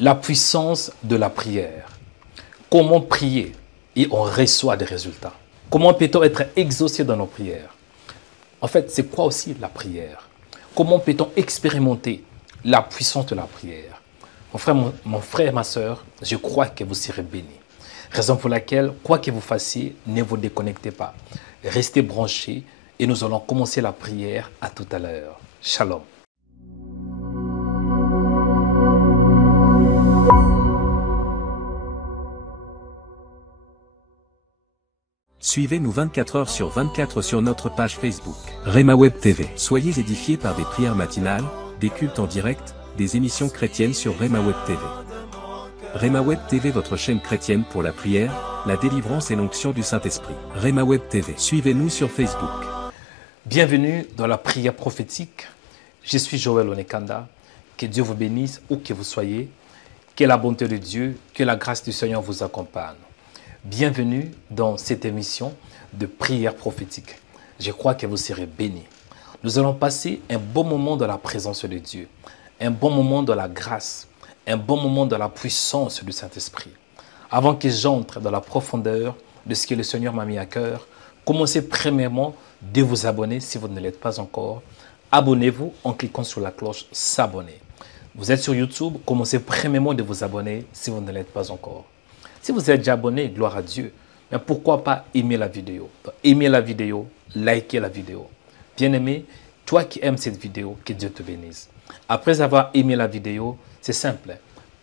La puissance de la prière. Comment prier et on reçoit des résultats? Comment peut-on être exaucé dans nos prières? En fait, c'est quoi aussi la prière? Comment peut-on expérimenter la puissance de la prière? Mon frère et ma soeur, je crois que vous serez bénis. Raison pour laquelle, quoi que vous fassiez, ne vous déconnectez pas. Restez branchés et nous allons commencer la prière à tout à l'heure. Shalom. Suivez-nous 24 heures sur 24 sur notre page Facebook, Rema Web TV. Soyez édifiés par des prières matinales, des cultes en direct, des émissions chrétiennes sur Rema Web TV. Rema Web TV, votre chaîne chrétienne pour la prière, la délivrance et l'onction du Saint-Esprit. Rema Web TV. Suivez-nous sur Facebook. Bienvenue dans la prière prophétique. Je suis Joël Onekanda. Que Dieu vous bénisse où que vous soyez. Que la bonté de Dieu, que la grâce du Seigneur vous accompagne. Bienvenue dans cette émission de prière prophétique. Je crois que vous serez bénis. Nous allons passer un bon moment dans la présence de Dieu, un bon moment dans la grâce, un bon moment dans la puissance du Saint-Esprit. Avant que j'entre dans la profondeur de ce que le Seigneur m'a mis à cœur, commencez premièrement de vous abonner si vous ne l'êtes pas encore. Abonnez-vous en cliquant sur la cloche « S'abonner ». Vous êtes sur YouTube, commencez premièrement de vous abonner si vous ne l'êtes pas encore. Si vous êtes déjà abonné, gloire à Dieu, mais pourquoi pas aimer la vidéo? Aimer la vidéo, liker la vidéo. Bien-aimé, toi qui aimes cette vidéo, que Dieu te bénisse. Après avoir aimé la vidéo, c'est simple,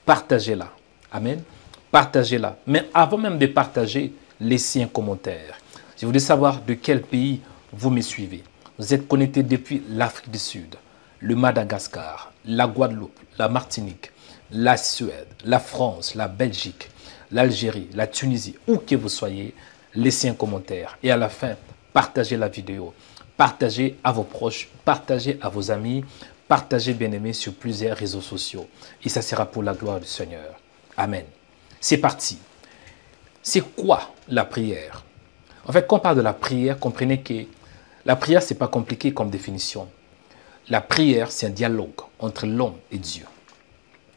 partagez-la. Amen. Partagez-la. Mais avant même de partager, laissez un commentaire. Je voudrais savoir de quel pays vous me suivez. Vous êtes connecté depuis l'Afrique du Sud, le Madagascar, la Guadeloupe, la Martinique, la Suède, la France, la Belgique, l'Algérie, la Tunisie, où que vous soyez, laissez un commentaire. Et à la fin, partagez la vidéo. Partagez à vos proches, partagez à vos amis, partagez bien aimé sur plusieurs réseaux sociaux. Et ça sera pour la gloire du Seigneur. Amen. C'est parti. C'est quoi la prière? En fait, quand on parle de la prière, comprenez que la prière, ce n'est pas compliqué comme définition. La prière, c'est un dialogue entre l'homme et Dieu.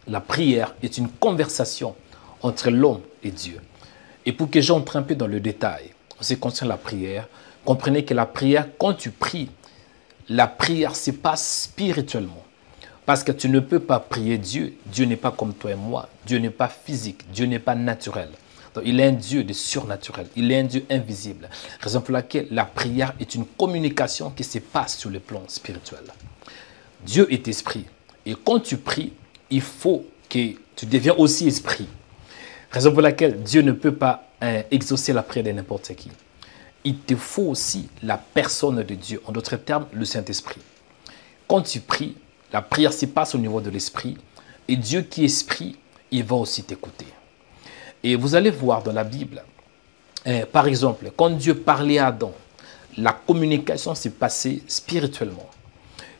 La prière est une conversation entre l'homme et Dieu. Et pour que j'entre un peu dans le détail, en ce qui concerne la prière, comprenez que la prière, quand tu pries, la prière se passe spirituellement. Parce que tu ne peux pas prier Dieu. Dieu n'est pas comme toi et moi. Dieu n'est pas physique. Dieu n'est pas naturel. Donc, il est un Dieu de surnaturel. Il est un Dieu invisible. Raison pour laquelle la prière est une communication qui se passe sur le plan spirituel. Dieu est esprit. Et quand tu pries, il faut que tu deviens aussi esprit. Raison pour laquelle Dieu ne peut pas exaucer la prière de n'importe qui. Il te faut aussi la personne de Dieu, en d'autres termes, le Saint-Esprit. Quand tu pries, la prière se passe au niveau de l'Esprit, et Dieu qui est Esprit, il va aussi t'écouter. Et vous allez voir dans la Bible, par exemple, quand Dieu parlait à Adam, la communication s'est passée spirituellement.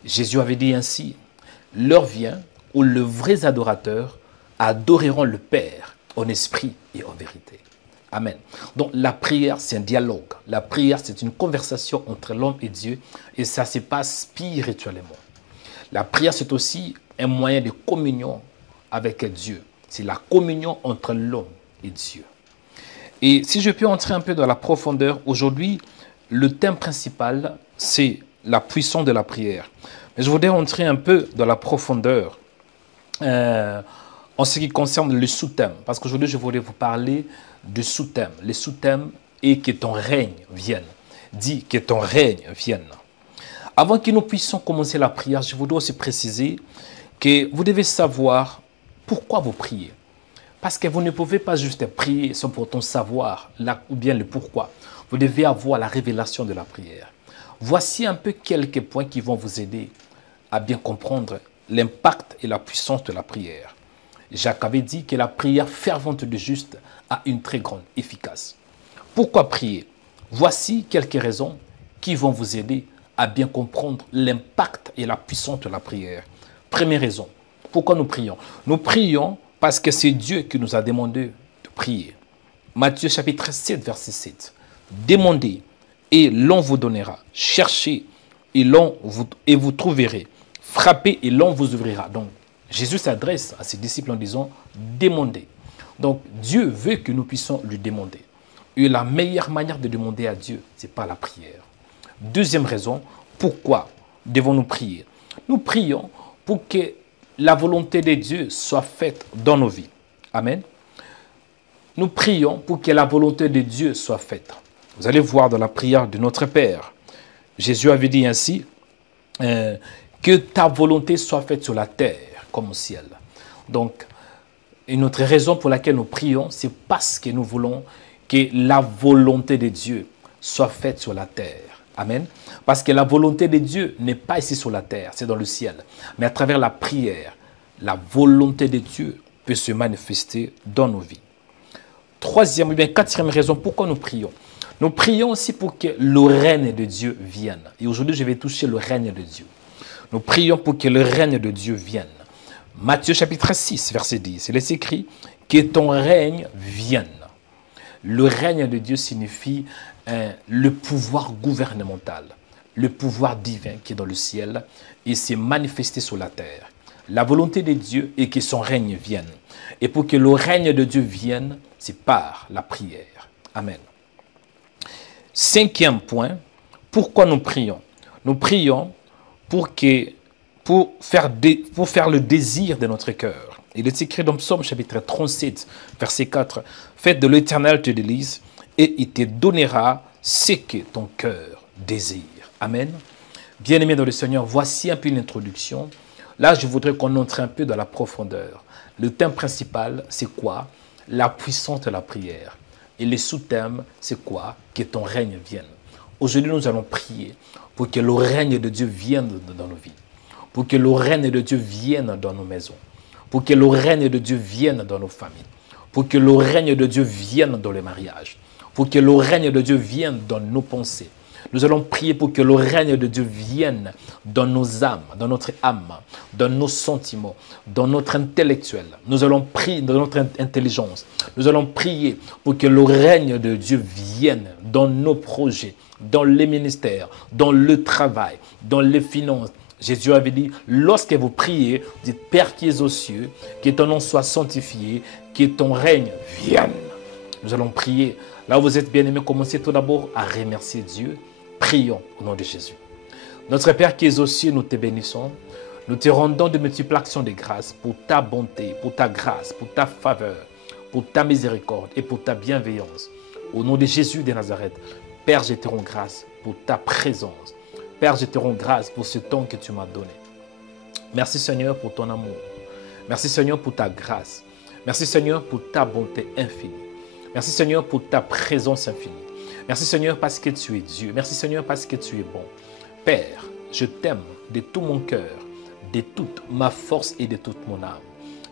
Jésus avait dit ainsi, « L'heure vient où les vrais adorateurs adoreront le Père en esprit et en vérité. » Amen. Donc la prière, c'est un dialogue. La prière, c'est une conversation entre l'homme et Dieu et ça se passe spirituellement. La prière, c'est aussi un moyen de communion avec Dieu. C'est la communion entre l'homme et Dieu. Et si je peux entrer un peu dans la profondeur, aujourd'hui, le thème principal, c'est la puissance de la prière. Mais je voudrais entrer un peu dans la profondeur en ce qui concerne le sous-thème. Parce qu'aujourd'hui, je voudrais vous parler de sous-thème. Le sous-thème est que ton règne vienne. Dis que ton règne vienne. Avant que nous puissions commencer la prière, je voudrais aussi préciser que vous devez savoir pourquoi vous priez. Parce que vous ne pouvez pas juste prier sans pourtant savoir ou bien le pourquoi. Vous devez avoir la révélation de la prière. Voici un peu quelques points qui vont vous aider à bien comprendre l'impact et la puissance de la prière. Jacques avait dit que la prière fervente du juste a une très grande efficace. Pourquoi prier? Voici quelques raisons qui vont vous aider à bien comprendre l'impact et la puissance de la prière. Première raison, pourquoi nous prions? Nous prions parce que c'est Dieu qui nous a demandé de prier. Matthieu chapitre 7, verset 7. Demandez et l'on vous donnera. Cherchez et vous trouverez. Frappez et l'on vous ouvrira. Donc, Jésus s'adresse à ses disciples en disant « demandez ». Donc Dieu veut que nous puissions lui demander. Et la meilleure manière de demander à Dieu, c'est par la prière. Deuxième raison, pourquoi devons-nous prier? Nous prions pour que la volonté de Dieu soit faite dans nos vies. Amen. Nous prions pour que la volonté de Dieu soit faite. Vous allez voir dans la prière de notre Père, Jésus avait dit ainsi, que ta volonté soit faite sur la terre comme au ciel. Donc, une autre raison pour laquelle nous prions, c'est parce que nous voulons que la volonté de Dieu soit faite sur la terre. Amen. Parce que la volonté de Dieu n'est pas ici sur la terre, c'est dans le ciel. Mais à travers la prière, la volonté de Dieu peut se manifester dans nos vies. Troisième ou bien quatrième raison pourquoi nous prions. Nous prions aussi pour que le règne de Dieu vienne. Et aujourd'hui, je vais toucher le règne de Dieu. Nous prions pour que le règne de Dieu vienne. Matthieu chapitre 6, verset 10, il est écrit « Que ton règne vienne ». Le règne de Dieu signifie le pouvoir gouvernemental, le pouvoir divin qui est dans le ciel et s'est manifesté sur la terre. La volonté de Dieu est que son règne vienne. Et pour que le règne de Dieu vienne, c'est par la prière. Amen. Cinquième point, pourquoi nous prions? Nous prions pour faire le désir de notre cœur. Il est écrit dans Psaume chapitre 37, verset 4, « Fais de l'Éternel tes délices, et il te donnera ce que ton cœur désire. » Amen. Bien-aimés dans le Seigneur, voici un peu une introduction. Là, je voudrais qu'on entre un peu dans la profondeur. Le thème principal, c'est quoi? La puissance de la prière. Et le sous-thème, c'est quoi? Que ton règne vienne. Aujourd'hui, nous allons prier pour que le règne de Dieu vienne dans nos vies. Pour que le règne de Dieu vienne dans nos maisons. Pour que le règne de Dieu vienne dans nos familles. Pour que le règne de Dieu vienne dans les mariages. Pour que le règne de Dieu vienne dans nos pensées. Nous allons prier pour que le règne de Dieu vienne dans nos âmes, dans notre âme, dans nos sentiments, dans notre intellectuel. Nous allons prier dans notre intelligence. Nous allons prier pour que le règne de Dieu vienne dans nos projets, dans les ministères, dans le travail, dans les finances. Jésus avait dit, lorsque vous priez, dites Père qui es aux cieux, que ton nom soit sanctifié, que ton règne vienne. Nous allons prier. Là où vous êtes bien-aimés, commencez tout d'abord à remercier Dieu. Prions au nom de Jésus. Notre Père qui es aux cieux, nous te bénissons. Nous te rendons de multiples actions de grâce pour ta bonté, pour ta grâce, pour ta faveur, pour ta miséricorde et pour ta bienveillance. Au nom de Jésus de Nazareth, Père, je te rends grâce pour ta présence. Père, je te rends grâce pour ce temps que tu m'as donné. Merci Seigneur pour ton amour. Merci Seigneur pour ta grâce. Merci Seigneur pour ta bonté infinie. Merci Seigneur pour ta présence infinie. Merci Seigneur parce que tu es Dieu. Merci Seigneur parce que tu es bon. Père, je t'aime de tout mon cœur, de toute ma force et de toute mon âme.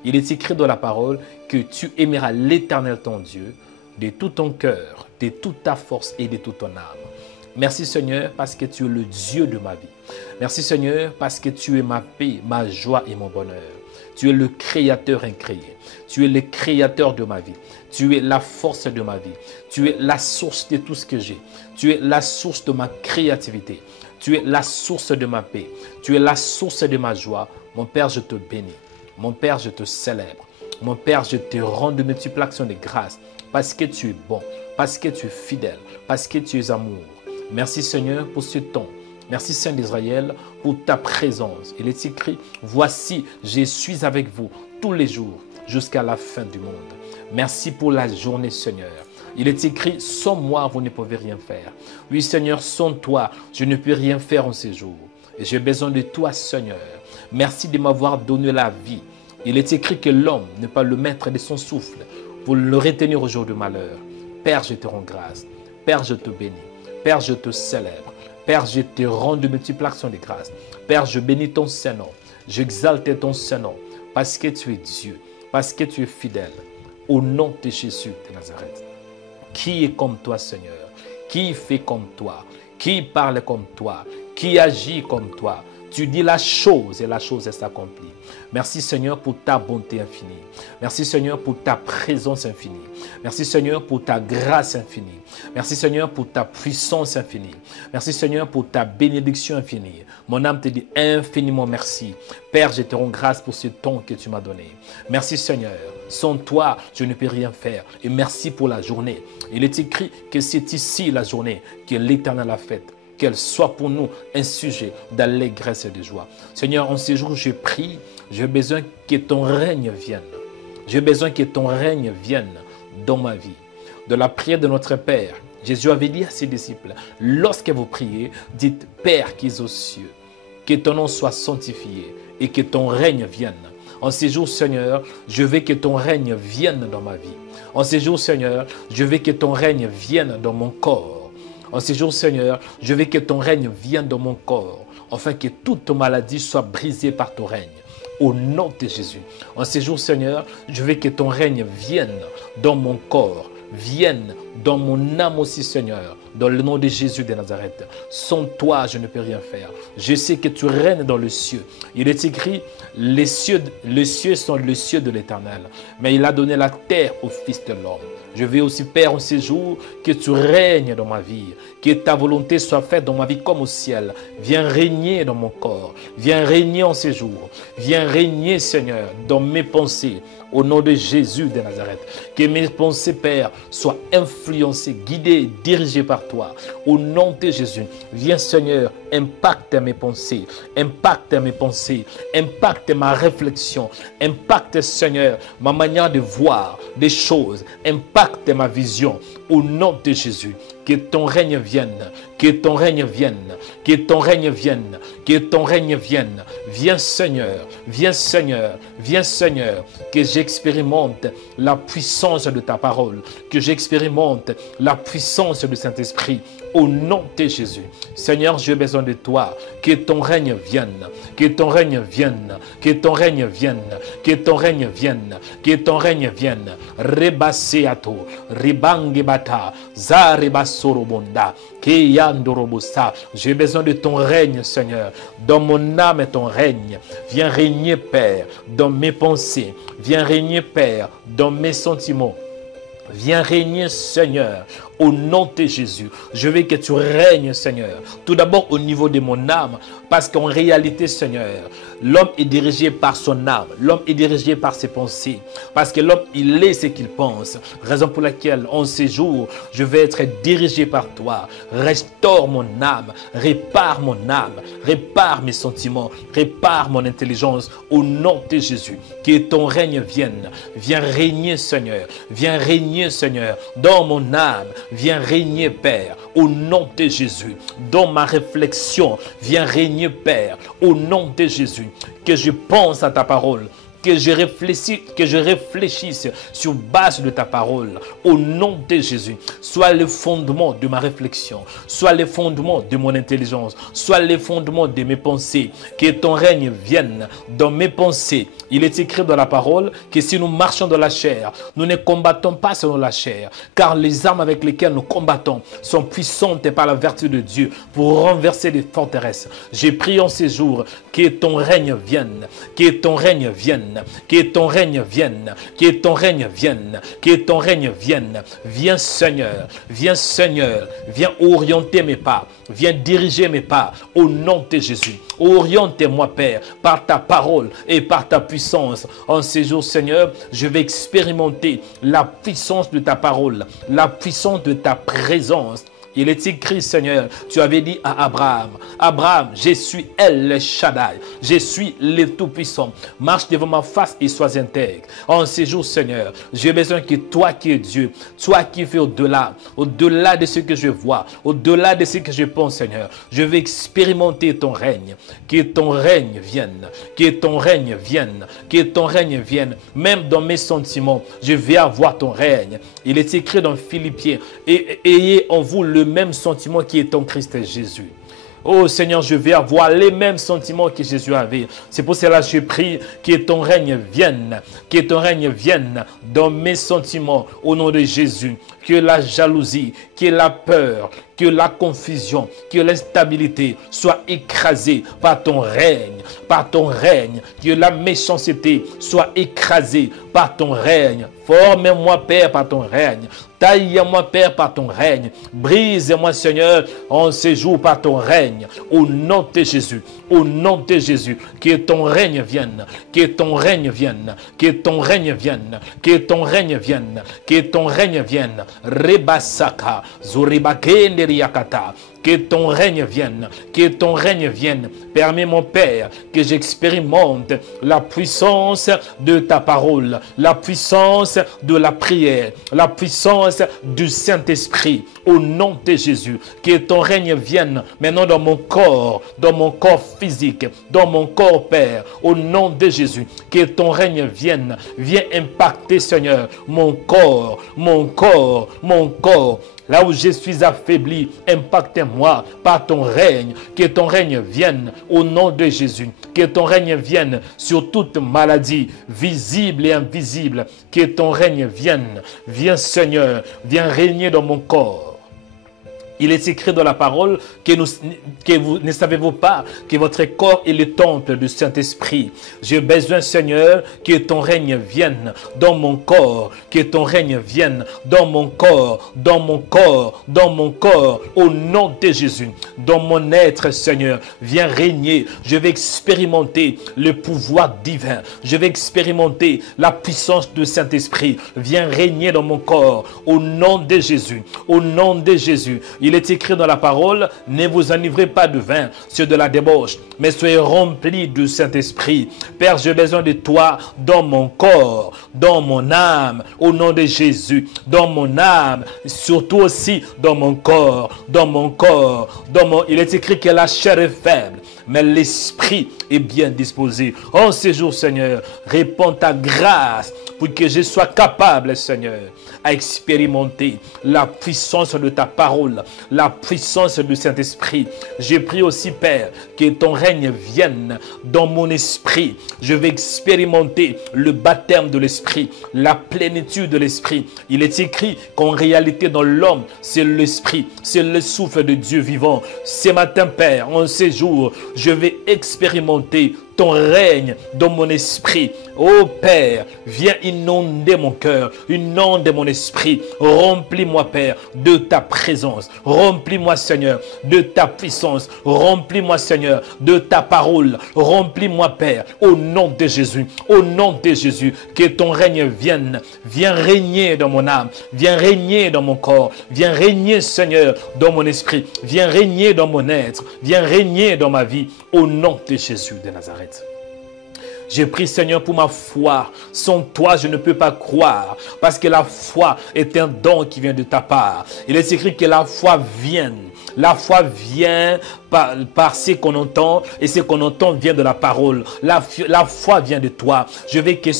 Il est écrit dans la parole que tu aimeras l'Éternel ton Dieu de tout ton cœur, de toute ta force et de toute ton âme. Merci Seigneur parce que tu es le Dieu de ma vie. Merci Seigneur parce que tu es ma paix, ma joie et mon bonheur. Tu es le créateur incréé. Tu es le créateur de ma vie. Tu es la force de ma vie. Tu es la source de tout ce que j'ai. Tu es la source de ma créativité. Tu es la source de ma paix. Tu es la source de ma joie. Mon Père, je te bénis. Mon Père, je te célèbre. Mon Père, je te rends de multiples actions de grâce parce que tu es bon, parce que tu es fidèle, parce que tu es amour. Merci Seigneur pour ce temps. Merci Saint d'Israël pour ta présence. Il est écrit, voici, je suis avec vous tous les jours jusqu'à la fin du monde. Merci pour la journée Seigneur. Il est écrit, sans moi, vous ne pouvez rien faire. Oui Seigneur, sans toi, je ne peux rien faire en ces jours. Et j'ai besoin de toi Seigneur. Merci de m'avoir donné la vie. Il est écrit que l'homme n'est pas le maître de son souffle pour le retenir au jour du malheur. Père, je te rends grâce. Père, je te bénis. Père, je te célèbre. Père, je te rends de multiples actions de grâce. Père, je bénis ton Saint-Nom. J'exalte ton Saint-Nom parce que tu es Dieu, parce que tu es fidèle. Au nom de Jésus de Nazareth. Qui est comme toi, Seigneur? Qui fait comme toi? Qui parle comme toi? Qui agit comme toi? Tu dis la chose et la chose s'accomplit. Merci Seigneur pour ta bonté infinie. Merci Seigneur pour ta présence infinie. Merci Seigneur pour ta grâce infinie. Merci Seigneur pour ta puissance infinie. Merci Seigneur pour ta bénédiction infinie. Mon âme te dit infiniment merci. Père, je te rends grâce pour ce temps que tu m'as donné. Merci Seigneur. Sans toi, je ne peux rien faire. Et merci pour la journée. Il est écrit que c'est ici la journée que l'Éternel a faite. Qu'elle soit pour nous un sujet d'allégresse et de joie. Seigneur, en ces jours, je prie, j'ai besoin que ton règne vienne. J'ai besoin que ton règne vienne dans ma vie. De la prière de notre Père, Jésus avait dit à ses disciples, lorsque vous priez, dites Père qui es aux cieux, que ton nom soit sanctifié et que ton règne vienne. En ces jours, Seigneur, je veux que ton règne vienne dans ma vie. En ces jours, Seigneur, je veux que ton règne vienne dans mon corps. En ces jours, Seigneur, je veux que ton règne vienne dans mon corps, afin que toute maladie soit brisée par ton règne. Au nom de Jésus. En ces jours, Seigneur, je veux que ton règne vienne dans mon corps, vienne dans mon âme aussi, Seigneur, dans le nom de Jésus de Nazareth. Sans toi, je ne peux rien faire. Je sais que tu règnes dans le ciel. Il est écrit, les cieux sont le ciel de l'Éternel, mais il a donné la terre au Fils de l'homme. Je veux aussi, Père, en ces jours, que tu règnes dans ma vie, que ta volonté soit faite dans ma vie comme au ciel. Viens régner dans mon corps, viens régner en ces jours, viens régner, Seigneur, dans mes pensées, au nom de Jésus de Nazareth. Que mes pensées, Père, soient influencées, guidées, dirigées par toi, au nom de Jésus. Viens, Seigneur, impacte mes pensées, impacte mes pensées, impacte ma réflexion, impacte, Seigneur, ma manière de voir des choses, impacte ma vision, au nom de Jésus. Que ton règne vienne, que ton règne vienne, que ton règne vienne, que ton règne vienne. Viens Seigneur, viens Seigneur, viens Seigneur, que j'expérimente la puissance de ta parole, que j'expérimente la puissance du Saint-Esprit, au nom de Jésus. Seigneur, j'ai besoin de toi, que ton règne vienne, que ton règne vienne, que ton règne vienne, que ton règne vienne, que ton règne vienne. Rebaseato, ribangebata, zarebasorobonda, keyandorobosa. J'ai besoin de ton règne, Seigneur. Dans mon âme, ton règne. Viens régner, Père, dans mes pensées. Viens régner, Père, dans mes sentiments. Viens régner, Seigneur, au nom de Jésus. Je veux que tu règnes, Seigneur. Tout d'abord au niveau de mon âme, parce qu'en réalité, Seigneur, l'homme est dirigé par son âme. L'homme est dirigé par ses pensées. Parce que l'homme, il est ce qu'il pense. Raison pour laquelle, en ces jours, je vais être dirigé par toi. Restaure mon âme, répare mon âme, répare mes sentiments, répare mon intelligence, au nom de Jésus. Que ton règne vienne. Viens régner, Seigneur. Viens régner, Seigneur, dans mon âme. Viens régner, Père, au nom de Jésus. Dans ma réflexion, viens régner, Père, au nom de Jésus. Que je pense à ta parole, que je réfléchisse sur base de ta parole, au nom de Jésus. Soit le fondement de ma réflexion, soit le fondement de mon intelligence, soit le fondement de mes pensées. Que ton règne vienne dans mes pensées. Il est écrit dans la parole que si nous marchons dans la chair, nous ne combattons pas selon la chair, car les armes avec lesquelles nous combattons sont puissantes par la vertu de Dieu pour renverser les forteresses. J'ai prié en ces jours que ton règne vienne, que ton règne vienne, que ton règne vienne, que ton règne vienne, que ton règne vienne. Viens Seigneur, viens Seigneur, viens orienter mes pas, viens diriger mes pas au nom de Jésus. Oriente-moi, Père, par ta parole et par ta puissance. En ces jours, Seigneur, je vais expérimenter la puissance de ta parole, la puissance de ta présence. Il est écrit, Seigneur, tu avais dit à Abraham, Abraham, je suis El Shaddai, je suis le Tout-Puissant. Marche devant ma face et sois intègre. En ces jours, Seigneur, j'ai besoin que toi qui es Dieu, toi qui fais au-delà de ce que je vois, au-delà de ce que je pense, Seigneur, je vais expérimenter ton règne. Que ton règne vienne, que ton règne vienne, que ton règne vienne. Même dans mes sentiments, je vais avoir ton règne. Il est écrit dans Philippiens, ayez en vous le même sentiment qui est en Christ Jésus. Oh Seigneur, je vais avoir les mêmes sentiments que Jésus avait. C'est pour cela que je prie que ton règne vienne, que ton règne vienne dans mes sentiments au nom de Jésus. que la jalousie, que la peur, que la confusion, que l'instabilité soit écrasée par ton règne, que la méchanceté soit écrasée par ton règne. Forme-moi, Père, par ton règne. Taille-moi, Père, par ton règne. Brise-moi, Seigneur, en ce jour par ton règne. Au nom de Jésus, au nom de Jésus, que ton règne vienne, que ton règne vienne, que ton règne vienne, que ton règne vienne, que ton règne vienne. Rebasaka, Zuribakenderiakata. Que ton règne vienne, que ton règne vienne. Permets, mon Père, que j'expérimente la puissance de ta parole, la puissance de la prière, la puissance du Saint-Esprit. Au nom de Jésus, que ton règne vienne maintenant dans mon corps physique, dans mon corps, Père. Au nom de Jésus, que ton règne vienne, viens impacter, Seigneur, mon corps. Là où je suis affaibli, impacte-moi par ton règne. Que ton règne vienne au nom de Jésus. Que ton règne vienne sur toute maladie, visible et invisible. Que ton règne vienne. Viens, Seigneur, viens régner dans mon corps. Il est écrit dans la parole que vous ne savez-vous pas que votre corps est le temple du Saint-Esprit. J'ai besoin, Seigneur, que ton règne vienne dans mon corps, que ton règne vienne dans mon corps, dans mon corps, dans mon corps, au nom de Jésus. Dans mon être, Seigneur, viens régner. Je vais expérimenter le pouvoir divin. Je vais expérimenter la puissance du Saint-Esprit. Viens régner dans mon corps, au nom de Jésus. Au nom de Jésus. Il est écrit dans la parole, ne vous enivrez pas de vin, c'est de la débauche, mais soyez remplis du Saint-Esprit. Père, j'ai besoin de toi dans mon corps, dans mon âme, au nom de Jésus, dans mon âme, surtout aussi dans mon corps, Il est écrit que la chair est faible, mais l'esprit est bien disposé. En ce jour, Seigneur, répands ta grâce pour que je sois capable, Seigneur, à expérimenter la puissance de ta parole, la puissance du Saint-Esprit. Je prie aussi, Père, que ton règne vienne dans mon esprit. Je vais expérimenter le baptême de l'esprit, la plénitude de l'esprit. Il est écrit qu'en réalité dans l'homme, c'est l'esprit, c'est le souffle de Dieu vivant. Ce matin, Père, en ces jours, je vais expérimenter ton règne dans mon esprit. Oh Père, viens inonder mon cœur, inonde mon esprit. Remplis-moi, Père, de ta présence. Remplis-moi, Seigneur, de ta puissance. Remplis-moi, Seigneur, de ta parole. Remplis-moi, Père, au nom de Jésus. Au nom de Jésus, que ton règne vienne. Viens régner dans mon âme. Viens régner dans mon corps. Viens régner, Seigneur, dans mon esprit. Viens régner dans mon être. Viens régner dans ma vie. Au nom de Jésus de Nazareth. J'ai prié, Seigneur, pour ma foi. Sans toi, je ne peux pas croire. Parce que la foi est un don qui vient de ta part. Il est écrit que la foi vienne. La foi vient par ce qu'on entend, et ce qu'on entend vient de la parole. La foi vient de toi. Je veux que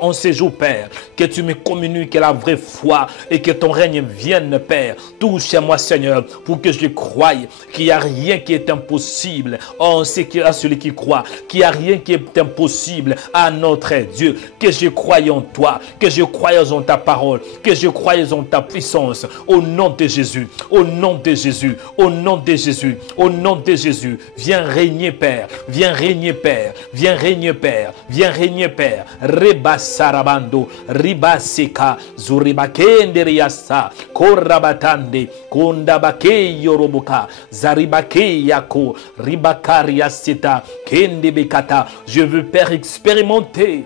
en ce jour, Père, que tu me communiques la vraie foi et que ton règne vienne, Père. Touche à moi, Seigneur, pour que je croie qu'il n'y a rien qui est impossible à celui qui croit, qu'il n'y a rien qui est impossible à notre Dieu. Que je croie en toi, que je croie en ta parole, que je croie en ta puissance. Au nom de Jésus, au nom de Jésus, au nom de Jésus, au nom de Jésus, viens régner, Père, viens régner, Père, viens régner, Père, viens régner, Père. Reba sarabando, riba seka, zuribakende riasa, korabatande, kondabake yoroboka, zaribake yako, ribakaria seta, kende bekata. Je veux, Père, expérimenter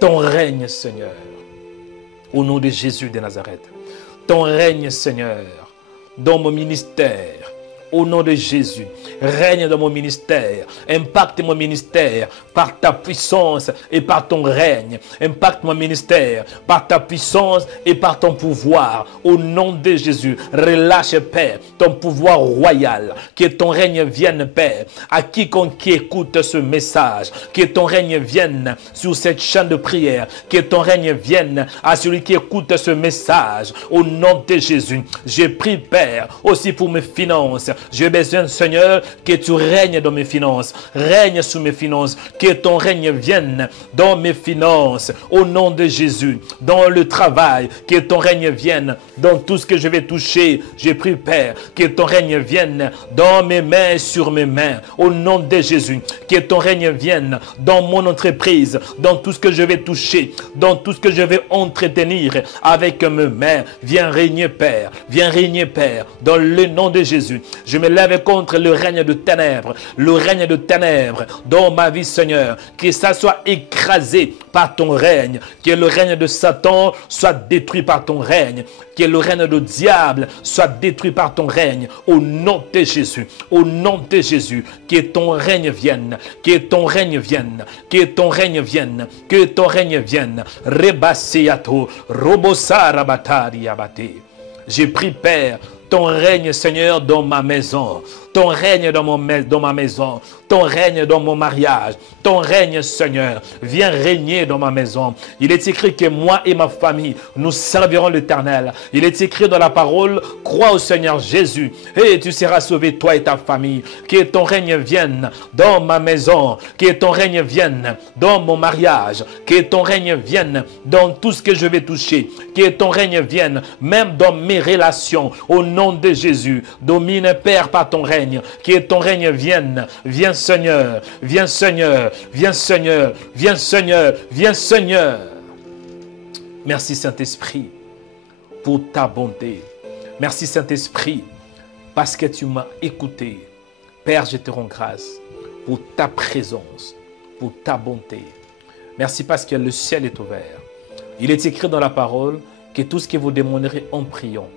ton règne, Seigneur, au nom de Jésus de Nazareth. Ton règne, Seigneur, dans mon ministère, au nom de Jésus. Règne dans mon ministère. Impacte mon ministère par ta puissance et par ton règne. Impacte mon ministère par ta puissance et par ton pouvoir. Au nom de Jésus, relâche, Père, ton pouvoir royal. Que ton règne vienne, Père, à quiconque qui écoute ce message. Que ton règne vienne sur cette chaîne de prière. Que ton règne vienne à celui qui écoute ce message. Au nom de Jésus, j'ai pris, Père, aussi pour mes finances. J'ai besoin, Seigneur, que tu règnes dans mes finances. Règne sous mes finances. Que ton règne vienne dans mes finances. Au nom de Jésus. Dans le travail. Que ton règne vienne dans tout ce que je vais toucher. J'ai pris, Père, que ton règne vienne dans mes mains, sur mes mains. Au nom de Jésus. Que ton règne vienne dans mon entreprise. Dans tout ce que je vais toucher. Dans tout ce que je vais entretenir avec mes mains. Viens régner, Père. Viens régner, Père. Dans le nom de Jésus. Je me lève contre le règne de ténèbres. Le règne de ténèbres dans ma vie, Seigneur. Que ça soit écrasé par ton règne. Que le règne de Satan soit détruit par ton règne. Que le règne du diable soit détruit par ton règne. Au nom de Jésus. Au nom de Jésus. Que ton règne vienne. Que ton règne vienne. Que ton règne vienne. Que ton règne vienne. Rebaseato. Robosarabatari abate. J'ai pris, Père, ton règne, Seigneur, dans ma maison. Ton règne dans ma maison. Ton règne dans mon mariage. Ton règne, Seigneur, viens régner dans ma maison. Il est écrit que moi et ma famille, nous servirons l'Éternel. Il est écrit dans la parole, crois au Seigneur Jésus et tu seras sauvé, toi et ta famille. Que ton règne vienne dans ma maison. Que ton règne vienne dans mon mariage. Que ton règne vienne dans tout ce que je vais toucher. Que ton règne vienne même dans mes relations. Au nom de Jésus, domine, Père, par ton règne. Que ton règne vienne. Viens, Seigneur. Viens, Seigneur. Viens, Seigneur. Viens, Seigneur. Viens, Seigneur. Merci, Saint-Esprit, pour ta bonté. Merci, Saint-Esprit, parce que tu m'as écouté. Père, je te rends grâce pour ta présence, pour ta bonté. Merci parce que le ciel est ouvert. Il est écrit dans la parole que tout ce que vous demanderez en priant,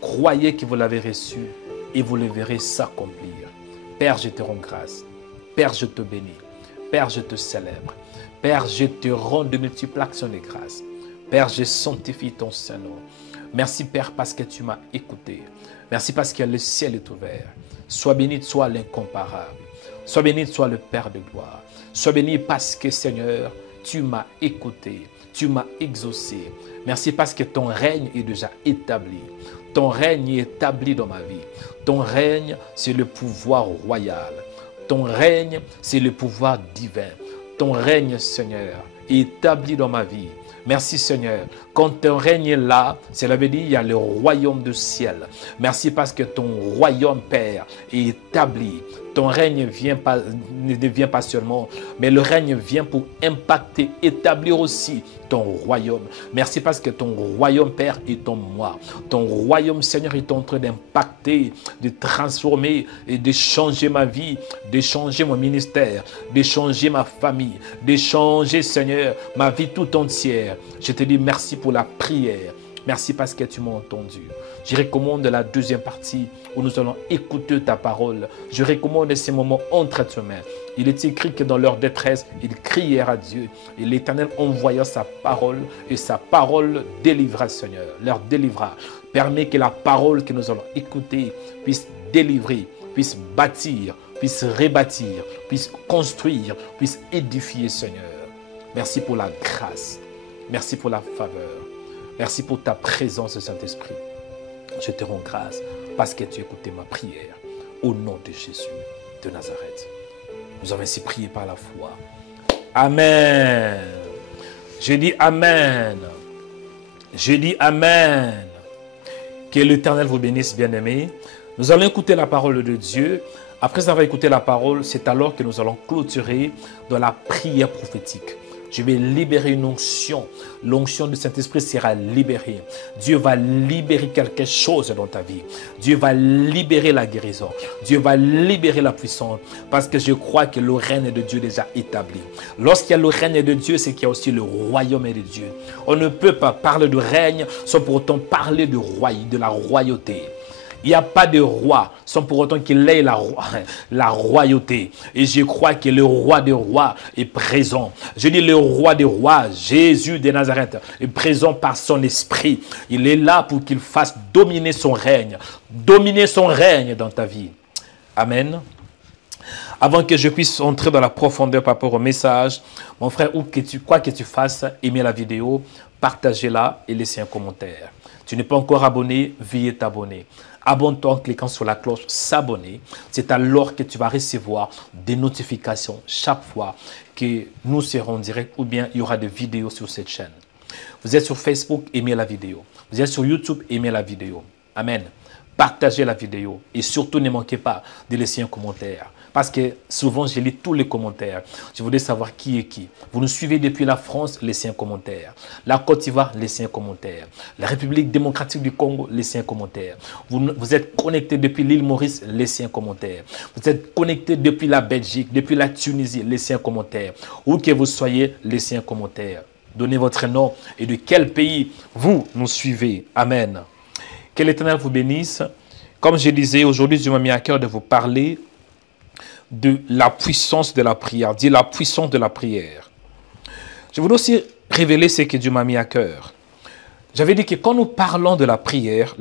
croyez que vous l'avez reçu et vous le verrez s'accomplir. Père, je te rends grâce. Père, je te bénis. Père, je te célèbre. Père, je te rends de multiples actions de grâce. Père, je sanctifie ton Saint-Nom. Merci, Père, parce que tu m'as écouté. Merci parce que le ciel est ouvert. Sois béni, soit l'incomparable. Sois béni, soit le Père de gloire. Sois béni parce que, Seigneur, tu m'as écouté. Tu m'as exaucé. Merci parce que ton règne est déjà établi. Ton règne est établi dans ma vie. Ton règne, c'est le pouvoir royal. Ton règne, c'est le pouvoir divin. Ton règne, Seigneur, est établi dans ma vie. Merci, Seigneur. Quand ton règne est là, cela veut dire qu'il y a le royaume du ciel. Merci parce que ton royaume, Père, est établi. Ton règne ne vient pas seulement, mais le règne vient pour impacter, établir aussi ton royaume. Merci parce que ton royaume, Père, est en moi. Ton royaume, Seigneur, est en train d'impacter, de transformer et de changer ma vie, de changer mon ministère, de changer ma famille, de changer, Seigneur, ma vie tout entière. Je te dis merci pour la prière. Merci parce que tu m'as entendu. Je recommande la deuxième partie où nous allons écouter ta parole. Je recommande ces moments entre tes mains. Il est écrit que dans leur détresse, ils crièrent à Dieu. Et l'Éternel envoya sa parole et sa parole délivra, Seigneur, leur délivra. Permets que la parole que nous allons écouter puisse délivrer, puisse bâtir, puisse rebâtir, puisse construire, puisse édifier, Seigneur. Merci pour la grâce. Merci pour la faveur. Merci pour ta présence, Saint-Esprit. Je te rends grâce parce que tu as écouté ma prière. Au nom de Jésus de Nazareth. Nous avons ainsi prié par la foi. Amen. Je dis Amen. Je dis Amen. Que l'Éternel vous bénisse, bien-aimés. Nous allons écouter la parole de Dieu. Après avoir écouté la parole, c'est alors que nous allons clôturer dans la prière prophétique. Je vais libérer une onction. L'onction du Saint-Esprit sera libérée. Dieu va libérer quelque chose dans ta vie. Dieu va libérer la guérison. Dieu va libérer la puissance. Parce que je crois que le règne de Dieu est déjà établi. Lorsqu'il y a le règne de Dieu, c'est qu'il y a aussi le royaume de Dieu. On ne peut pas parler de règne sans pour autant parler de la royauté. Il n'y a pas de roi sans pour autant qu'il ait la royauté. Et je crois que le roi des rois est présent. Je dis le roi des rois, Jésus de Nazareth, est présent par son esprit. Il est là pour qu'il fasse dominer son règne. Dominer son règne dans ta vie. Amen. Avant que je puisse entrer dans la profondeur par rapport au message, mon frère, quoi que tu fasses, aimez la vidéo, partagez-la et laissez un commentaire. Tu n'es pas encore abonné, veuillez t'abonner. Abonne-toi en cliquant sur la cloche s'abonner. C'est alors que tu vas recevoir des notifications chaque fois que nous serons en direct ou bien il y aura des vidéos sur cette chaîne. Vous êtes sur Facebook, aimez la vidéo. Vous êtes sur YouTube, aimez la vidéo. Amen. Partagez la vidéo et surtout ne manquez pas de laisser un commentaire. Parce que souvent, je lis tous les commentaires. Je voudrais savoir qui est qui. Vous nous suivez depuis la France, laissez un commentaire. La Côte d'Ivoire, laissez un commentaire. La République démocratique du Congo, laissez un commentaire. Vous êtes connecté depuis l'île Maurice, laissez un commentaire. Vous êtes connecté depuis la Belgique, depuis la Tunisie, laissez un commentaire. Où que vous soyez, laissez un commentaire. Donnez votre nom et de quel pays vous nous suivez. Amen. Que l'Éternel vous bénisse. Comme je disais, aujourd'hui, Dieu m'a mis à cœur de vous parler de la puissance de la prière. Dis la puissance de la prière. Je voudrais aussi révéler ce que Dieu m'a mis à cœur. J'avais dit que quand nous parlons de la prière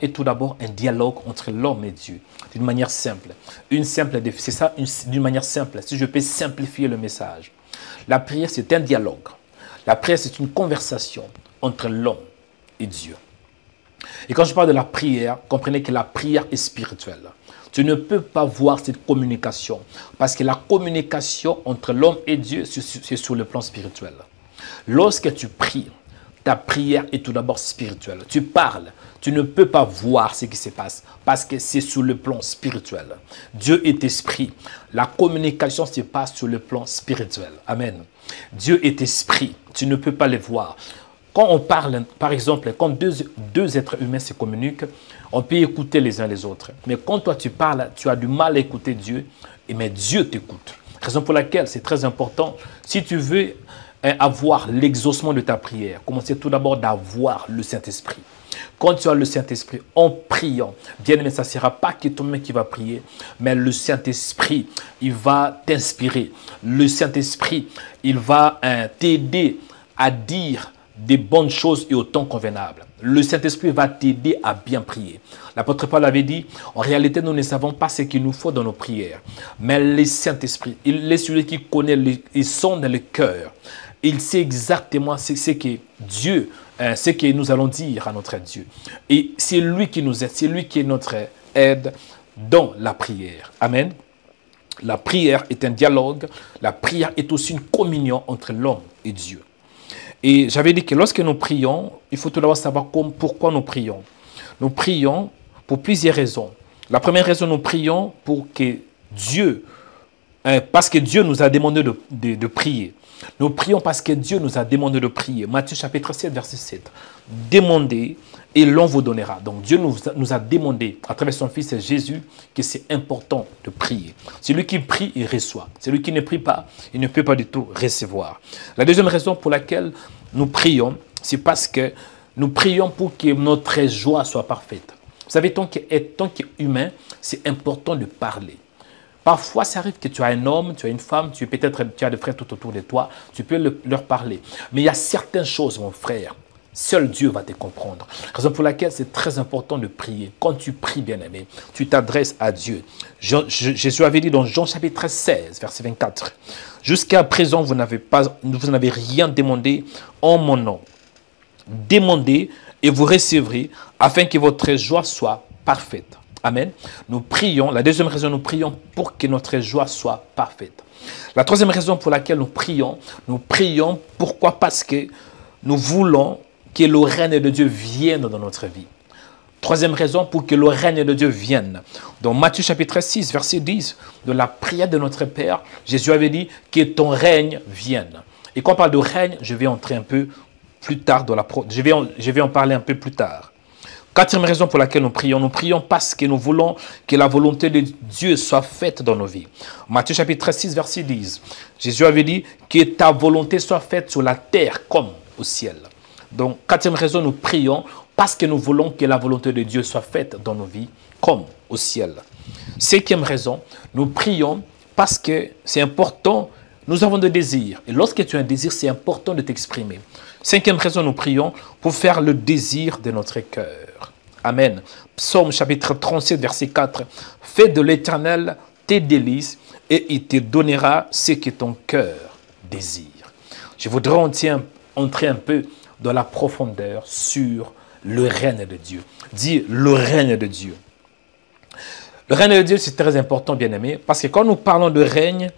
est tout d'abord un dialogue entre l'homme et Dieu, d'une manière simple. C'est ça, d'une manière simple, si je peux simplifier le message. La prière, c'est un dialogue. La prière, c'est une conversation entre l'homme et Dieu. Et quand je parle de la prière, comprenez que la prière est spirituelle. Tu ne peux pas voir cette communication parce que la communication entre l'homme et Dieu, c'est sur le plan spirituel. Lorsque tu pries, ta prière est tout d'abord spirituelle. Tu parles, tu ne peux pas voir ce qui se passe parce que c'est sur le plan spirituel. Dieu est esprit. La communication se passe sur le plan spirituel. Amen. Dieu est esprit. Tu ne peux pas le voir. Quand on parle, par exemple, quand deux êtres humains se communiquent, on peut écouter les uns les autres. Mais quand toi tu parles, tu as du mal à écouter Dieu, mais Dieu t'écoute. Raison pour laquelle c'est très important, si tu veux avoir l'exaucement de ta prière, commencez tout d'abord d'avoir le Saint-Esprit. Quand tu as le Saint-Esprit en priant, bien aimé, ça ne sera pas que toi-même qui va prier, mais le Saint-Esprit, il va t'inspirer. Le Saint-Esprit, il va t'aider à dire des bonnes choses et au temps convenable. Le Saint-Esprit va t'aider à bien prier. L'apôtre Paul avait dit, en réalité, nous ne savons pas ce qu'il nous faut dans nos prières. Mais le Saint-Esprit, il est celui qui connaît, il sonde le cœur. Il sait exactement ce que Dieu, ce que nous allons dire à notre Dieu. Et c'est lui qui nous aide, c'est lui qui est notre aide dans la prière. Amen. La prière est un dialogue. La prière est aussi une communion entre l'homme et Dieu. Et j'avais dit que lorsque nous prions, il faut tout d'abord savoir pourquoi nous prions. Nous prions pour plusieurs raisons. La première raison, nous prions pour que Dieu, parce que Dieu nous a demandé de prier. Nous prions parce que Dieu nous a demandé de prier. Matthieu chapitre 7, verset 7. Demandez et l'on vous donnera. Donc Dieu nous a demandé, à travers son Fils Jésus, que c'est important de prier. Celui qui prie, il reçoit. Celui qui ne prie pas, il ne peut pas du tout recevoir. La deuxième raison pour laquelle nous prions, c'est parce que nous prions pour que notre joie soit parfaite. Vous savez, tant qu'humain, c'est important de parler. Parfois, ça arrive que tu as un homme, tu as une femme, tu as des frères tout autour de toi, tu peux leur parler. Mais il y a certaines choses, mon frère, seul Dieu va te comprendre. Raison pour laquelle c'est très important de prier. Quand tu pries, bien-aimé, tu t'adresses à Dieu. Jésus avait dit dans Jean chapitre 16, verset 24, « Jusqu'à présent, vous n'avez rien demandé en mon nom. Demandez et vous recevrez afin que votre joie soit parfaite. » Amen. Nous prions, la deuxième raison, nous prions pour que notre joie soit parfaite. La troisième raison pour laquelle nous prions pourquoi? Parce que nous voulons que le règne de Dieu vienne dans notre vie. Troisième raison, pour que le règne de Dieu vienne. Dans Matthieu chapitre 6, verset 10, de la prière de notre Père, Jésus avait dit que ton règne vienne. Et quand on parle de règne, je vais entrer un peu plus tard je vais en parler un peu plus tard. Quatrième raison pour laquelle nous prions parce que nous voulons que la volonté de Dieu soit faite dans nos vies. Matthieu chapitre 6, verset 10. Jésus avait dit que ta volonté soit faite sur la terre comme au ciel. Donc, quatrième raison, nous prions parce que nous voulons que la volonté de Dieu soit faite dans nos vies comme au ciel. Cinquième raison, nous prions parce que c'est important, nous avons des désirs. Et lorsque tu as un désir, c'est important de t'exprimer. Cinquième raison, nous prions pour faire le désir de notre cœur. Amen. Psaume chapitre 37, verset 4. « Fais de l'Éternel tes délices et il te donnera ce que ton cœur désire. » Je voudrais entrer un peu dans la profondeur sur le règne de Dieu. Dis le règne de Dieu. Le règne de Dieu, c'est très important, bien-aimé, parce que quand nous parlons de règne,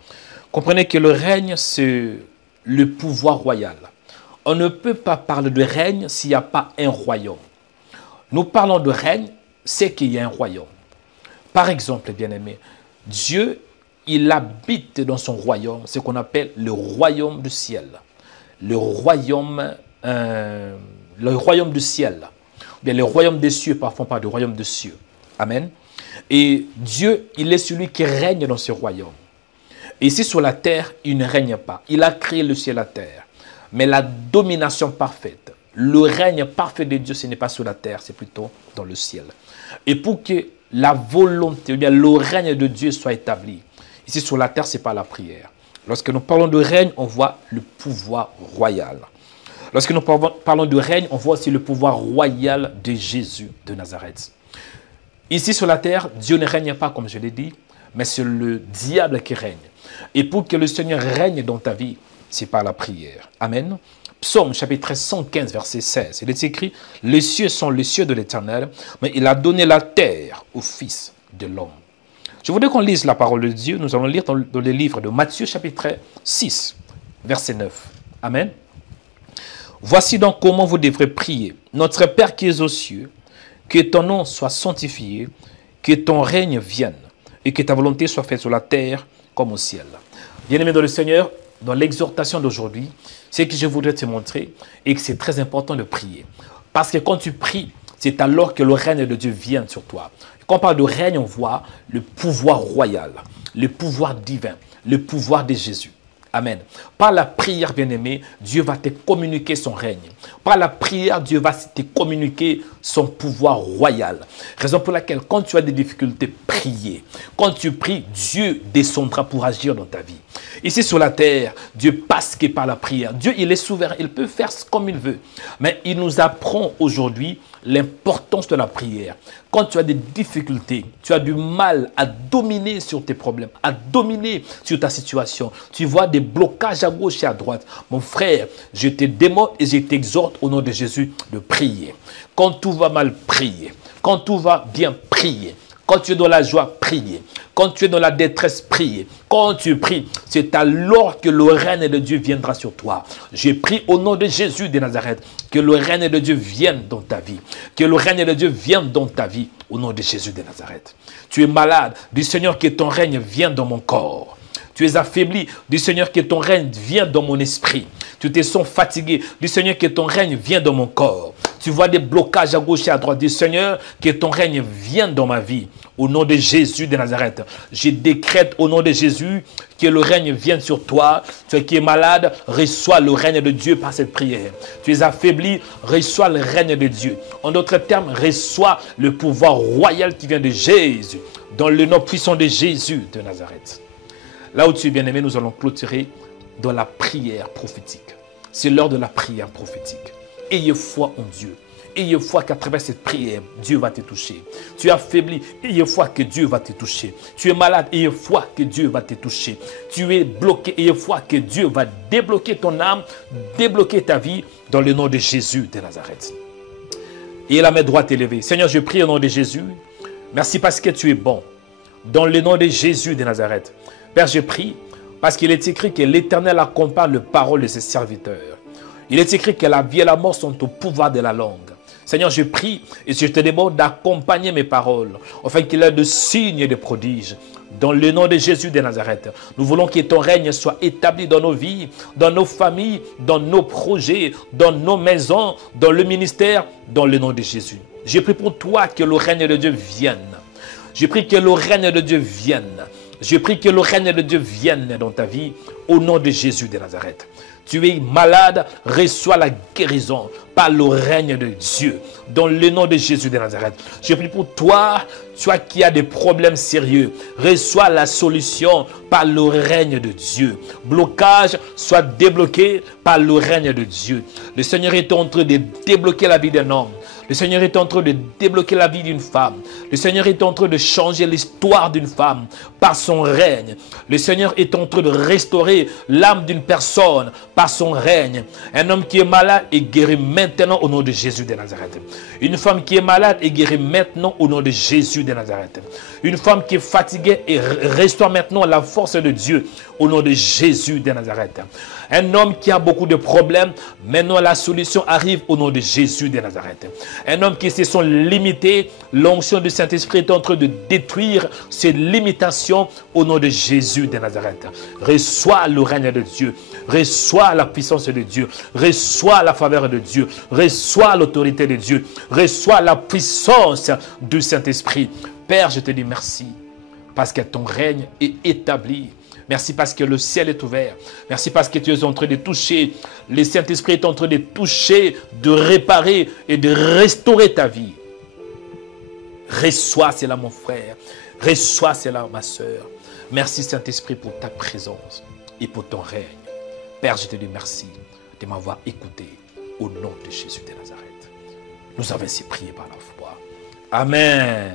comprenez que le règne, c'est le pouvoir royal. On ne peut pas parler de règne s'il n'y a pas un royaume. Nous parlons de règne, c'est qu'il y a un royaume. Par exemple, bien-aimé, Dieu, il habite dans son royaume, ce qu'on appelle le royaume du ciel. Le royaume du ciel. Bien, le royaume des cieux, parfois on parle du royaume des cieux. Amen. Et Dieu, il est celui qui règne dans ce royaume. Et ici sur la terre, il ne règne pas. Il a créé le ciel et la terre. Mais la domination parfaite, le règne parfait de Dieu, ce n'est pas sur la terre, c'est plutôt dans le ciel. Et pour que la volonté, ou bien le règne de Dieu soit établi, ici sur la terre, c'est par la prière. Lorsque nous parlons de règne, on voit le pouvoir royal. Lorsque nous parlons de règne, on voit aussi le pouvoir royal de Jésus de Nazareth. Ici sur la terre, Dieu ne règne pas, comme je l'ai dit, mais c'est le diable qui règne. Et pour que le Seigneur règne dans ta vie, c'est par la prière. Amen. Psaume chapitre 115, verset 16. Il est écrit, « Les cieux sont les cieux de l'Éternel, mais il a donné la terre au Fils de l'homme. » Je voudrais qu'on lise la parole de Dieu. Nous allons lire dans le livre de Matthieu chapitre 6, verset 9. Amen. « Voici donc comment vous devrez prier. Notre Père qui es aux cieux, que ton nom soit sanctifié, que ton règne vienne, et que ta volonté soit faite sur la terre comme au ciel. » Bien-aimé dans le Seigneur, dans l'exhortation d'aujourd'hui, ce que je voudrais te montrer est que c'est très important de prier. Parce que quand tu pries, c'est alors que le règne de Dieu vient sur toi. Quand on parle de règne, on voit le pouvoir royal, le pouvoir divin, le pouvoir de Jésus. Amen. Par la prière, bien-aimé, Dieu va te communiquer son règne. Par la prière, Dieu va te communiquer son pouvoir royal. Raison pour laquelle, quand tu as des difficultés, priez. Quand tu pries, Dieu descendra pour agir dans ta vie. Ici sur la terre, Dieu passe que par la prière. Dieu, il est souverain, il peut faire comme il veut. Mais il nous apprend aujourd'hui l'importance de la prière. Quand tu as des difficultés, tu as du mal à dominer sur tes problèmes, à dominer sur ta situation. Tu vois des blocages à gauche et à droite. Mon frère, je te demande et je t'exhorte au nom de Jésus de prier. Quand tout va mal, prier. Quand tout va bien, prier. Quand tu es dans la joie, priez. Quand tu es dans la détresse, priez. Quand tu pries, c'est alors que le règne de Dieu viendra sur toi. Je prie au nom de Jésus de Nazareth, que le règne de Dieu vienne dans ta vie. Que le règne de Dieu vienne dans ta vie, au nom de Jésus de Nazareth. Tu es malade, dis Seigneur que ton règne vienne dans mon corps. Tu es affaibli, dis Seigneur que ton règne vienne dans mon esprit. Tu te sens fatigué, dis Seigneur que ton règne vienne dans mon corps. Tu vois des blocages à gauche et à droite, dis Seigneur que ton règne vienne dans ma vie. Au nom de Jésus de Nazareth, je décrète au nom de Jésus que le règne vienne sur toi. Toi qui es malade, reçois le règne de Dieu par cette prière. Tu es affaibli, reçois le règne de Dieu. En d'autres termes, reçois le pouvoir royal qui vient de Jésus, dans le nom puissant de Jésus de Nazareth. Là où tu es bien-aimé, nous allons clôturer dans la prière prophétique. C'est l'heure de la prière prophétique. Ayez foi en Dieu. Ayez foi qu'à travers cette prière, Dieu va te toucher. Tu es affaibli, ayez foi que Dieu va te toucher. Tu es malade, ayez foi que Dieu va te toucher. Tu es bloqué, ayez foi que Dieu va débloquer ton âme, débloquer ta vie dans le nom de Jésus de Nazareth. Et la main droite élevée. Seigneur, je prie au nom de Jésus. Merci parce que tu es bon. Dans le nom de Jésus de Nazareth. Père, je prie parce qu'il est écrit que l'Éternel accompagne les paroles de ses serviteurs. Il est écrit que la vie et la mort sont au pouvoir de la langue. Seigneur, je prie et je te demande d'accompagner mes paroles, afin qu'il y ait de signes et de prodiges. Dans le nom de Jésus de Nazareth, nous voulons que ton règne soit établi dans nos vies, dans nos familles, dans nos projets, dans nos maisons, dans le ministère, dans le nom de Jésus. Je prie pour toi que le règne de Dieu vienne. Je prie que le règne de Dieu vienne. Je prie que le règne de Dieu vienne dans ta vie, au nom de Jésus de Nazareth. Tu es malade, reçois la guérison par le règne de Dieu, dans le nom de Jésus de Nazareth. Je prie pour toi, toi qui as des problèmes sérieux, reçois la solution par le règne de Dieu. Blocage soit débloqué par le règne de Dieu. Le Seigneur est en train de débloquer la vie d'un homme. Le Seigneur est en train de débloquer la vie d'une femme. Le Seigneur est en train de changer l'histoire d'une femme par son règne. Le Seigneur est en train de restaurer l'âme d'une personne par son règne. Un homme qui est malade est guéri maintenant au nom de Jésus de Nazareth. Une femme qui est malade est guérie maintenant au nom de Jésus de Nazareth. Une femme qui est fatiguée et restaure maintenant la force de Dieu au nom de Jésus de Nazareth. Un homme qui a beaucoup de problèmes, maintenant la solution arrive au nom de Jésus de Nazareth. Un homme qui se sont limités, l'onction du Saint-Esprit est en train de détruire ces limitations au nom de Jésus de Nazareth. Reçois le règne de Dieu, reçois la puissance de Dieu, reçois la faveur de Dieu, reçois l'autorité de Dieu, reçois la puissance du Saint-Esprit. Père, je te dis merci parce que ton règne est établi. Merci parce que le ciel est ouvert. Merci parce que tu es en train de toucher. Le Saint-Esprit est en train de toucher, de réparer et de restaurer ta vie. Reçois cela, mon frère. Reçois cela, ma soeur. Merci, Saint-Esprit, pour ta présence et pour ton règne. Père, je te dis merci de m'avoir écouté au nom de Jésus de Nazareth. Nous avons ainsi prié par la foi. Amen.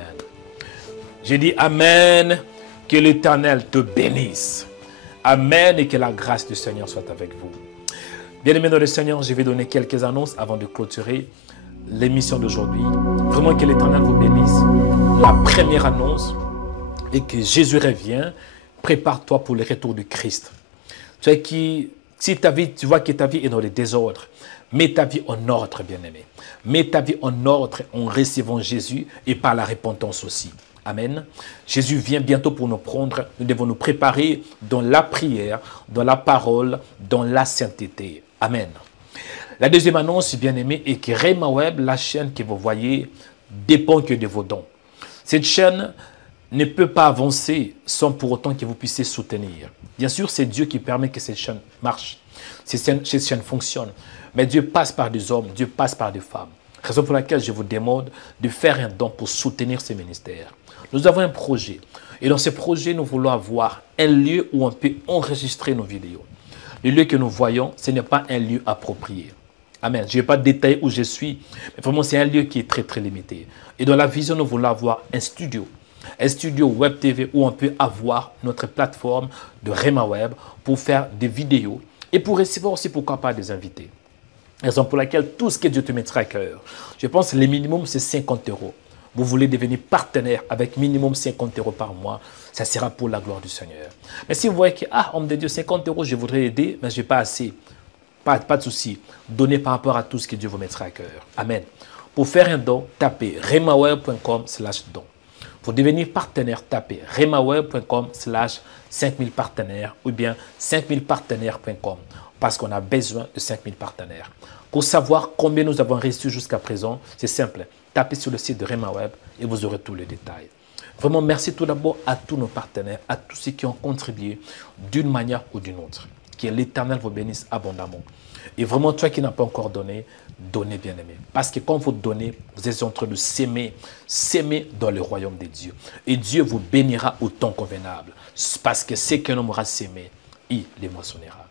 Je dis Amen. Que l'Éternel te bénisse. Amen et que la grâce du Seigneur soit avec vous. Bien-aimés dans le Seigneur, je vais donner quelques annonces avant de clôturer l'émission d'aujourd'hui. Vraiment que l'Éternel vous bénisse. La première annonce est que Jésus revient. Prépare-toi pour le retour de Christ. Tu sais qui, si ta vie, tu vois que ta vie est dans le désordre, mets ta vie en ordre, bien-aimé. Mets ta vie en ordre en recevant Jésus et par la repentance aussi. Amen. Jésus vient bientôt pour nous prendre. Nous devons nous préparer dans la prière, dans la parole, dans la sainteté. Amen. La deuxième annonce, bien aimé, est que Rema Web, la chaîne que vous voyez, dépend que de vos dons. Cette chaîne ne peut pas avancer sans pour autant que vous puissiez soutenir. Bien sûr, c'est Dieu qui permet que cette chaîne marche, cette chaîne fonctionne. Mais Dieu passe par des hommes, Dieu passe par des femmes. Raison pour laquelle je vous demande de faire un don pour soutenir ce ministère. Nous avons un projet. Et dans ce projet, nous voulons avoir un lieu où on peut enregistrer nos vidéos. Le lieu que nous voyons, ce n'est pas un lieu approprié. Amen. Je ne vais pas détailler où je suis, mais vraiment, c'est un lieu qui est très, très limité. Et dans la vision, nous voulons avoir un studio Web TV où on peut avoir notre plateforme de Rema Web pour faire des vidéos et pour recevoir aussi, pourquoi pas, des invités. Raison pour laquelle tout ce que Dieu te mettra à cœur, je pense que le minimum, c'est 50 €. Vous voulez devenir partenaire avec minimum 50 € par mois, ça sera pour la gloire du Seigneur. Mais si vous voyez que, homme de Dieu, 50 €, je voudrais aider, mais je n'ai pas assez, pas de souci. Donnez par rapport à tout ce que Dieu vous mettra à cœur. Amen. Pour faire un don, tapez remaweb.com/don. Pour devenir partenaire, tapez remaweb.com/5000 partenaires ou bien 5000partenaires.com parce qu'on a besoin de 5000 partenaires. Pour savoir combien nous avons reçu jusqu'à présent, c'est simple. Tapez sur le site de Rema Web et vous aurez tous les détails. Vraiment, merci tout d'abord à tous nos partenaires, à tous ceux qui ont contribué d'une manière ou d'une autre. Que l'Éternel vous bénisse abondamment. Et vraiment, toi qui n'as pas encore donné, donnez, bien-aimé. Parce que quand vous donnez, vous êtes en train de s'aimer dans le royaume de Dieu. Et Dieu vous bénira au temps convenable. Parce que ce qu'un homme aura sémé, il les moissonnera.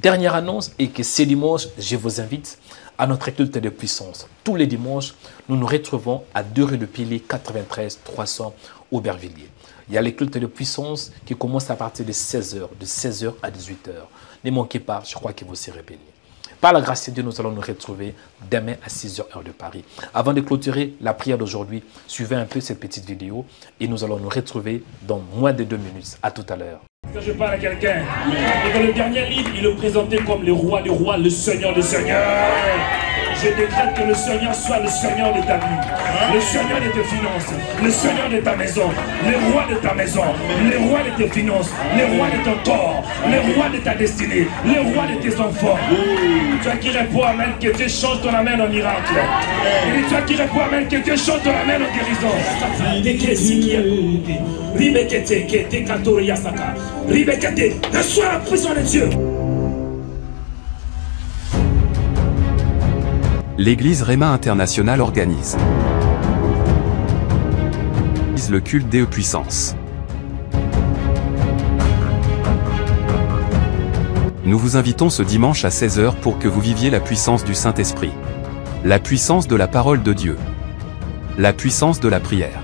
Dernière annonce est que ce dimanche, je vous invite à notre culte de puissance. Tous les dimanches, nous nous retrouvons à 2 rue de Pilier, 93 300 Aubervilliers. Il y a les cultes de puissance qui commencent à partir de 16h, de 16h à 18h. Ne manquez pas, je crois que vous serez bénis. Par la grâce de Dieu, nous allons nous retrouver demain à 6h heure de Paris. Avant de clôturer la prière d'aujourd'hui, suivez un peu cette petite vidéo et nous allons nous retrouver dans moins de 2 minutes. À tout à l'heure. Quand je parle à quelqu'un, et dans le dernier livre, il le présentait comme le roi des rois, le Seigneur des seigneurs. Je décrète que le Seigneur soit le Seigneur de ta vie, le Seigneur de tes finances, le Seigneur de ta maison, le roi de ta maison, le roi de tes finances, le roi de ton corps, le roi de ta destinée, le roi de tes enfants. Toi qui réponds Amen, que Dieu change ton Amen en miracle. Et toi qui réponds Amen, que Dieu change ton Amen en guérison. Reçois la puissance de Dieu. L'église Rema International organise le culte des puissances. Nous vous invitons ce dimanche à 16h pour que vous viviez la puissance du Saint-Esprit. La puissance de la parole de Dieu. La puissance de la prière.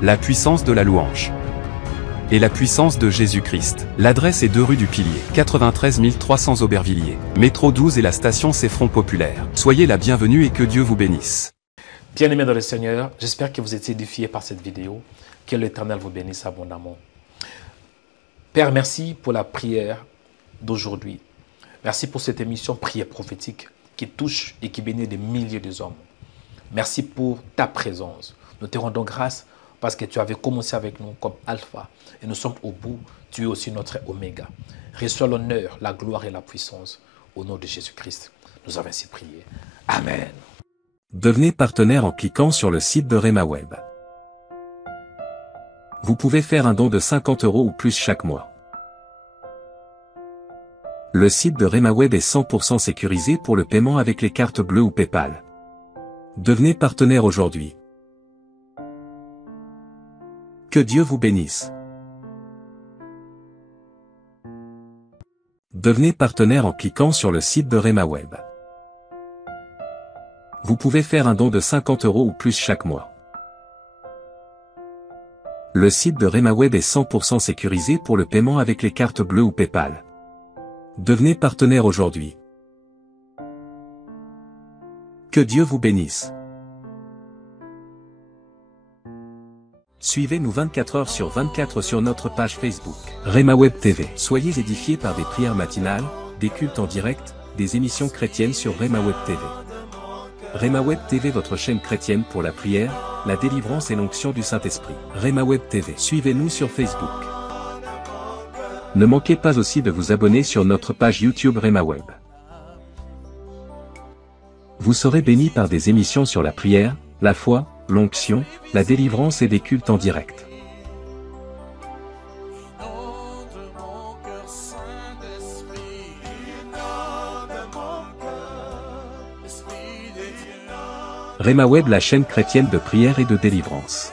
La puissance de la louange. Et la puissance de Jésus-Christ. L'adresse est 2 rue du Pilier, 93 300 Aubervilliers. Métro 12 et la station c'est Front Populaire. Soyez la bienvenue et que Dieu vous bénisse. Bien-aimés dans le Seigneur, j'espère que vous êtes édifiés par cette vidéo. Que l'Éternel vous bénisse abondamment. Père, merci pour la prière d'aujourd'hui. Merci pour cette émission Prière prophétique qui touche et qui bénit des milliers d'hommes. Merci pour ta présence. Nous te rendons grâce parce que tu avais commencé avec nous comme Alpha et nous sommes au bout. Tu es aussi notre Oméga. Reçois l'honneur, la gloire et la puissance au nom de Jésus-Christ. Nous avons ainsi prié. Amen. Devenez partenaire en cliquant sur le site de RhemaWeb. Vous pouvez faire un don de 50 € ou plus chaque mois. Le site de RhemaWeb est 100% sécurisé pour le paiement avec les cartes bleues ou PayPal. Devenez partenaire aujourd'hui. Que Dieu vous bénisse. Devenez partenaire en cliquant sur le site de RhemaWeb. Vous pouvez faire un don de 50 € ou plus chaque mois. Le site de RhemaWeb est 100% sécurisé pour le paiement avec les cartes bleues ou PayPal. Devenez partenaire aujourd'hui. Que Dieu vous bénisse. Suivez-nous 24 heures sur 24 sur notre page Facebook, RhemaWeb TV. Soyez édifiés par des prières matinales, des cultes en direct, des émissions chrétiennes sur RhemaWeb TV. RhemaWeb TV, votre chaîne chrétienne pour la prière, la délivrance et l'onction du Saint-Esprit. RhemaWeb TV. Suivez-nous sur Facebook. Ne manquez pas aussi de vous abonner sur notre page YouTube RhemaWeb. Vous serez bénis par des émissions sur la prière, la foi, l'onction, la délivrance et des cultes en direct. RhemaWeb, la chaîne chrétienne de prière et de délivrance.